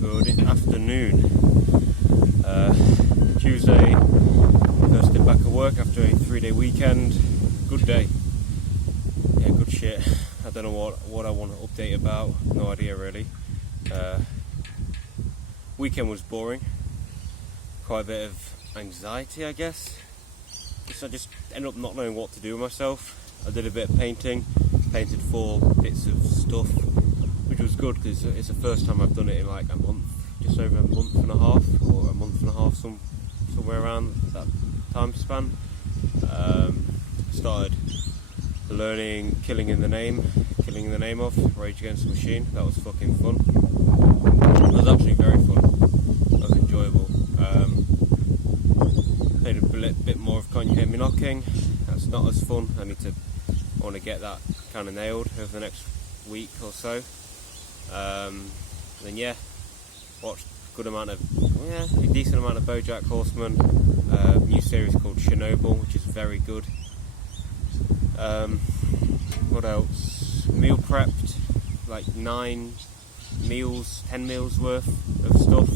Good afternoon. Tuesday, first day back at work after a 3-day weekend. Good day. Yeah, good shit. I don't know what I want to update about. No idea really. Weekend was boring. Quite a bit of anxiety, I guess. So I just ended up not knowing what to do with myself. I did a bit of painting. Painted 4 bits of stuff, which was good because it's the first time I've done it in like a month, just over a month and a half, or a month and a half, somewhere around that time span. Started learning Killing in the Name of Rage Against the Machine. That was fucking fun. It was actually very fun. That was enjoyable. Played a bit more of Can You Hear Me Knocking. That's not as fun. I want to get that kind of nailed over the next week or so. Then yeah, watched a decent amount of BoJack Horseman. New series called Chernobyl, which is very good. What else? Meal prepped like 10 meals worth of stuff.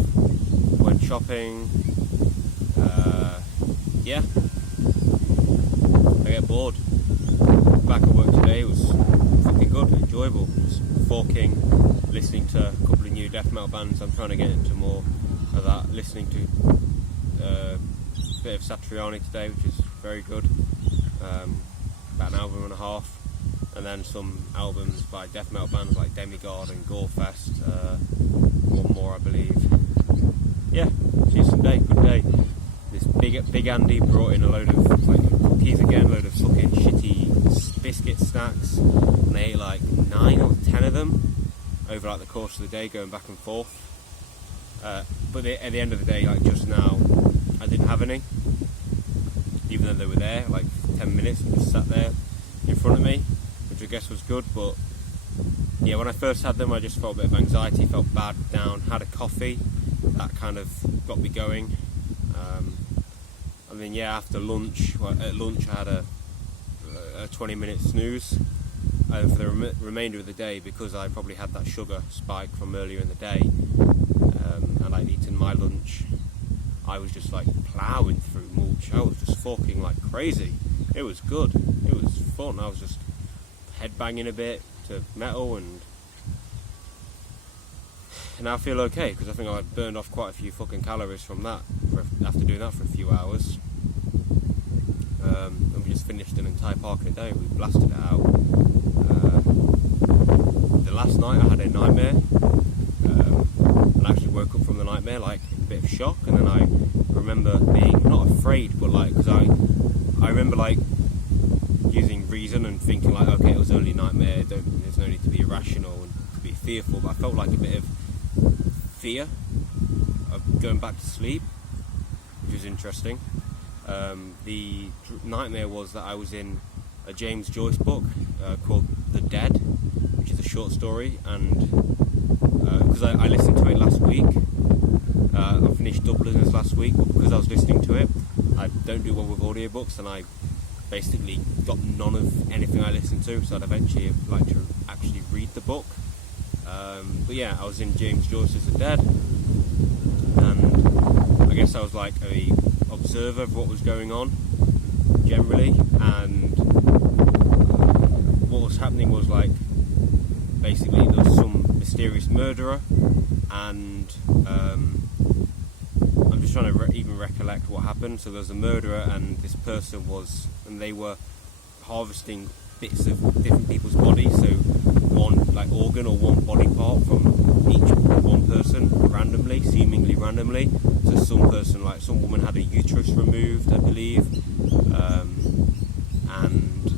Went shopping. Yeah, I get bored. Back at work today was fucking good, enjoyable. Just forking, listening to a couple of new death metal bands. I'm trying to get into more of that. Listening to a bit of Satriani today, which is very good. About an album and a half, and then some albums by death metal bands like Demigod and Gorefest. One more, I believe. Yeah, decent day, good day. This big Andy brought in a load of like cookies again, load of fucking shitty biscuit snacks, and I ate like 9 or 10 of them over like the course of the day, going back and forth. But at the end of the day, like just now, I didn't have any, even though they were there like 10 minutes and just sat there in front of me, which I guess was good. But yeah, when I first had them, I just felt a bit of anxiety, felt bad, down. Had a coffee, that kind of got me going. And then yeah, after lunch, at lunch I had a 20-minute snooze for the remainder of the day, because I probably had that sugar spike from earlier in the day, and I'd eaten my lunch. I was just like ploughing through mulch. I was just forking like crazy. It was good. It was fun. I was just headbanging a bit to metal, and I feel okay because I think I burned off quite a few fucking calories from that after doing that for a few hours. And we just finished an entire park in a day. We blasted it out. The last night I had a nightmare, and I actually woke up from the nightmare like in a bit of shock, and then I remember being not afraid, but like, because I remember like using reason and thinking like, okay, it was only a nightmare, there's no need to be irrational and to be fearful, but I felt like a bit of fear of going back to sleep, which was interesting. The nightmare was that I was in a James Joyce book called The Dead, which is a short story, and because I listened to it last week, I finished Dubliners last week, but because I was listening to it, I don't do well with audiobooks, and I basically got none of anything I listened to, so I'd eventually like to actually read the book. But yeah, I was in James Joyce's The Dead, and I guess I was like a observer of what was going on generally, and what was happening was like basically there was some mysterious murderer, and I'm just trying to even recollect what happened. So there was a murderer, and this person they were harvesting bits of different people's bodies, so one like organ or one body part from each one person seemingly randomly. So some woman had a uterus removed, I believe, and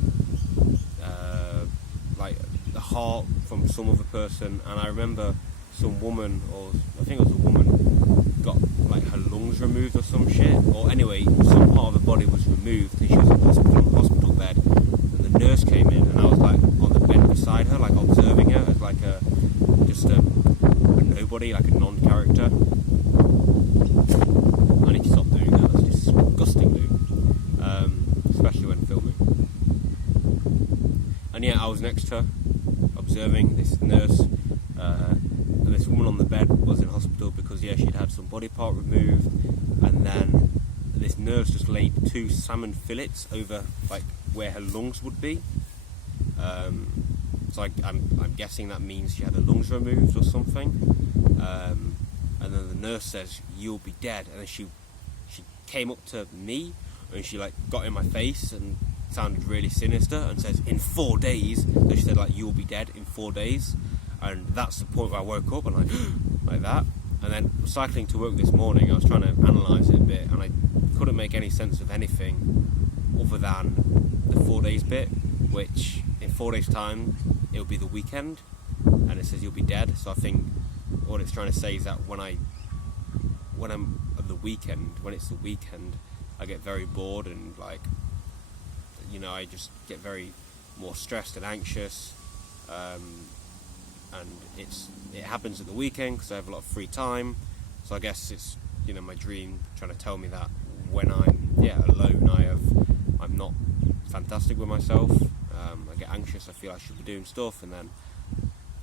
like the heart from some other person. And I remember some woman, or I think it was a woman, got like her lungs removed or some shit, or anyway, some part of her body was removed, and she was in hospital bed, and the nurse came in, and I was like on the bed beside her, like observing her as like a nobody, like a non-character. I need to stop doing that. That's disgusting, dude. Especially when filming. And yeah, I was next to her, observing this nurse, and this woman on the bed was in hospital because she'd had some body part removed, and then this nurse just laid 2 salmon fillets over like where her lungs would be. So I'm guessing that means she had her lungs removed or something. And then the nurse says, "You'll be dead." And then she came up to me and she like got in my face and sounded really sinister and says, "In 4 days." So she said like, "You'll be dead in 4 days." And that's the point where I woke up and like that. And then cycling to work this morning, I was trying to analyse it a bit, and I couldn't make any sense of anything other than the 4 days bit, which in 4 days time it'll be the weekend, and it says you'll be dead. So I think what it's trying to say is that when I'm at the weekend, when it's the weekend, I get very bored and like, I just get very more stressed and anxious, and it happens at the weekend because I have a lot of free time. So I guess it's my dream trying to tell me that when I'm alone, I'm not fantastic with myself. I get anxious. I feel I should be doing stuff, and then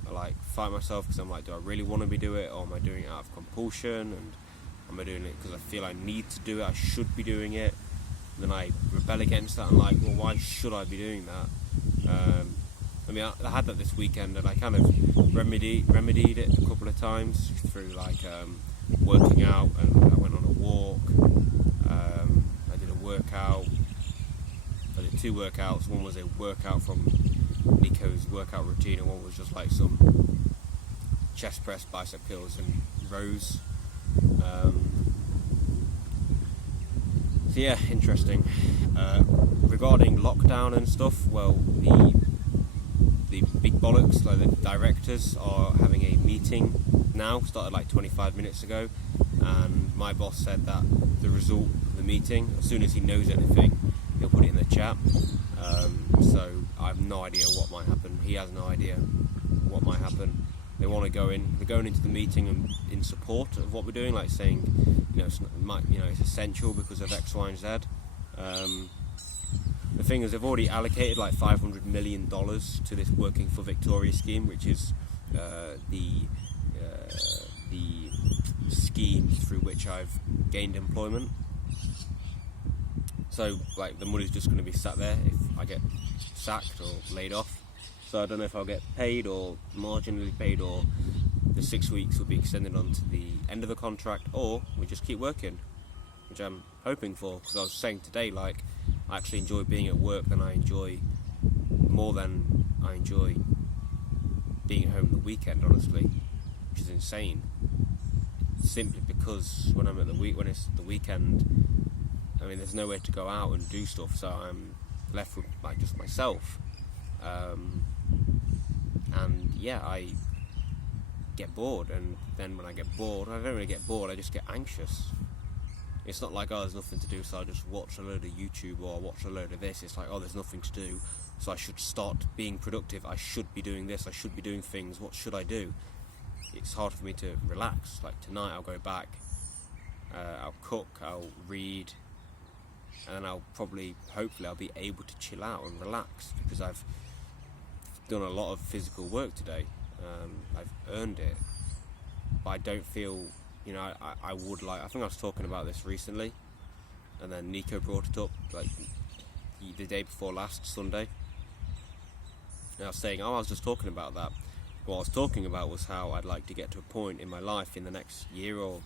I like fight myself because I'm like, do I really want to be doing it, or am I doing it out of compulsion? And am I doing it because I feel I need to do it? I should be doing it. And then I rebel against that and like, well, why should I be doing that? I had that this weekend, and I kind of remedied it a couple of times through like working out, and I went on a walk. I did a workout. I did 2 workouts. One was a workout from Nico's workout routine, and one was just like some chest press, bicep curls, and rows. So interesting. Regarding lockdown and stuff, well, the big bollocks, like the directors, are having a meeting now. Started like 25 minutes ago, and my boss said that the result of the meeting, as soon as he knows anything, he'll put it in the chat. So I have no idea what might happen. He has no idea what might happen. They want to go in. They're going into the meeting and in support of what we're doing, like saying, it's essential because of X, Y, and Z. The thing is, they've already allocated like $500 million to this Working for Victoria scheme, which is the scheme through which I've gained employment. So, like, the money's just going to be sat there if I get sacked or laid off. So I don't know if I'll get paid or marginally paid, or the 6 weeks will be extended on to the end of the contract, or we just keep working, which I'm hoping for, because I was saying today, like, I actually enjoy being at work more than I enjoy being at home the weekend, honestly, which is insane. Simply because when it's the weekend, there's nowhere to go out and do stuff, so I'm left with like just myself. I get bored, and then when I get bored, I don't really get bored, I just get anxious. It's not like, there's nothing to do, so I just watch a load of YouTube or watch a load of this. It's like, there's nothing to do, so I should start being productive. I should be doing this, I should be doing things. What should I do? It's hard for me to relax. Like tonight I'll go back, I'll cook, I'll read, and then hopefully I'll be able to chill out and relax, because I've done a lot of physical work today. I've earned it, but I don't feel, I would like, I think I was talking about this recently, and then Nico brought it up like the day before last, Sunday, and I was saying, I was just talking about that. What I was talking about was how I'd like to get to a point in my life in the next year or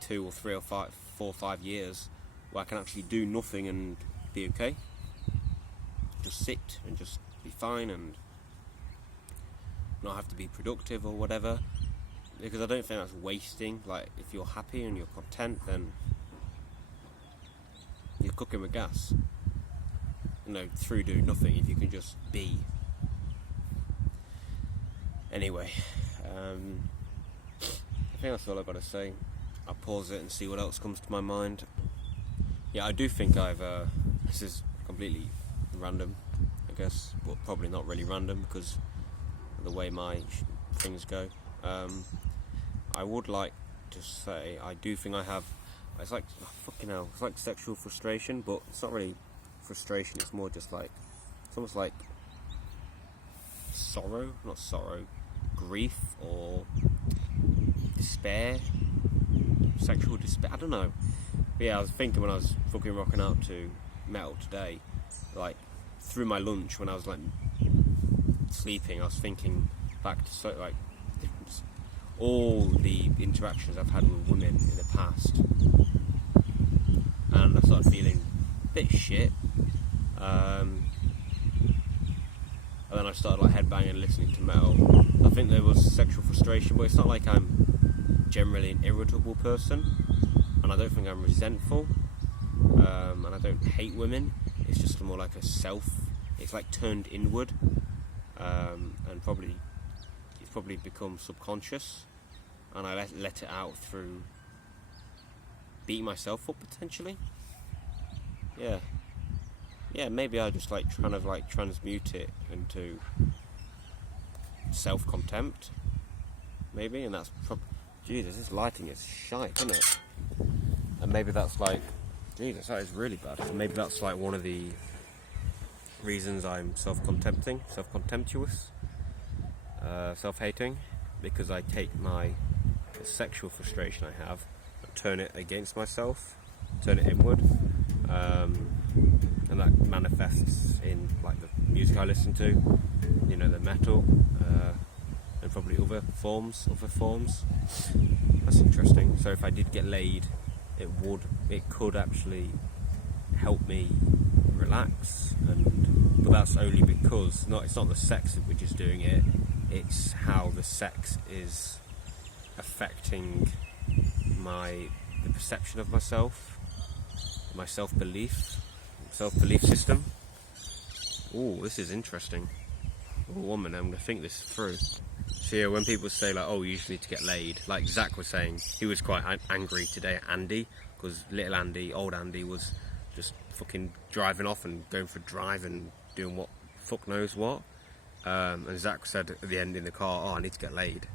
2 or 3 or 4 or 5 years where I can actually do nothing and be okay. Just sit and just be fine and not have to be productive or whatever. Because I don't think that's wasting. Like, if you're happy and you're content, then you're cooking with gas. Through doing nothing, if you can just be. Anyway, I think that's all I've got to say. I'll pause it and see what else comes to my mind. Yeah, I do think this is completely random, I guess, but probably not really random because of the way my things go. I would like to say, I do think I have, it's like, fucking hell, it's like sexual frustration, but it's not really frustration, it's more just like, it's almost like grief or despair, sexual despair. I don't know. But yeah, I was thinking when I was fucking rocking out to metal today, like through my lunch when I was like sleeping, I was thinking back to like all the interactions I've had with women in the past, and I started feeling a bit shit. And then I started like headbanging, listening to metal. I think there was sexual frustration, but it's not like I'm generally an irritable person, and I don't think I'm resentful, and I don't hate women. It's just more like a self. It's like turned inward, and it's probably become subconscious, and I let it out through beating myself up potentially. Yeah, maybe I just like trying to like transmute it into self-contempt, maybe, and that's Jesus, this lighting is shite, isn't it? And maybe that's like, Jesus, that is really bad. And maybe that's like one of the reasons I'm self-contemptuous, self-hating, because I take the sexual frustration I have and turn it against myself, turn it inward. And that manifests in like the music I listen to, you know, the metal, and probably other forms. That's interesting. So if I did get laid, it could actually help me relax, but that's only because it's not the sex which is doing it, it's how the sex is affecting the perception of myself, my self-belief system. Ooh, this is interesting. Oh, 1 minute, I'm going to think this through. So yeah, when people say like, oh, you usually need to get laid, like Zach was saying, he was quite angry today at Andy, because little Andy, old Andy, was just fucking driving off and going for a drive and doing what fuck knows what. And Zach said at the end in the car, oh, I need to get laid,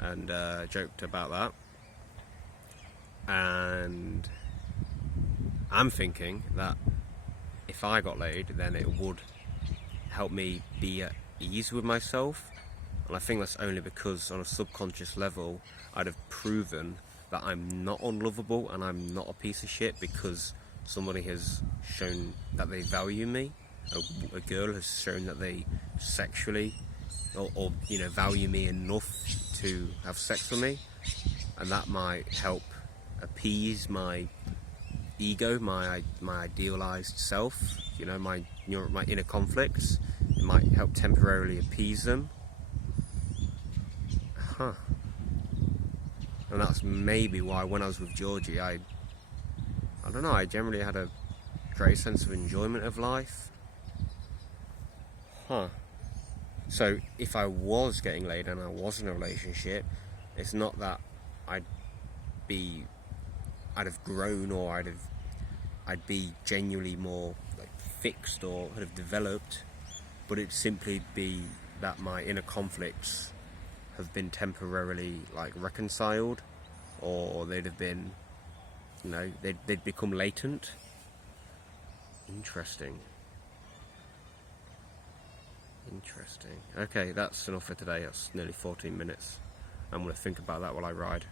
and joked about that. And I'm thinking that if I got laid, then it would help me be at ease with myself. And I think that's only because on a subconscious level I'd have proven that I'm not unlovable and I'm not a piece of shit, because somebody has shown that they value me. A girl has shown that they sexually or you know, value me enough to have sex with me, and that might help appease my ego, my idealized self, you know, my inner conflicts. It might help temporarily appease them. And that's maybe why when I was with Georgie, I don't know, I generally had a great sense of enjoyment of life. So if I was getting laid and I was in a relationship, it's not that I'd have grown, or I'd be genuinely more like fixed or have developed, but it'd simply be that my inner conflicts have been temporarily like reconciled, or they'd have been, you know, they'd become latent. Interesting. Okay, that's enough for today. That's nearly 14 minutes. I'm going to think about that while I ride.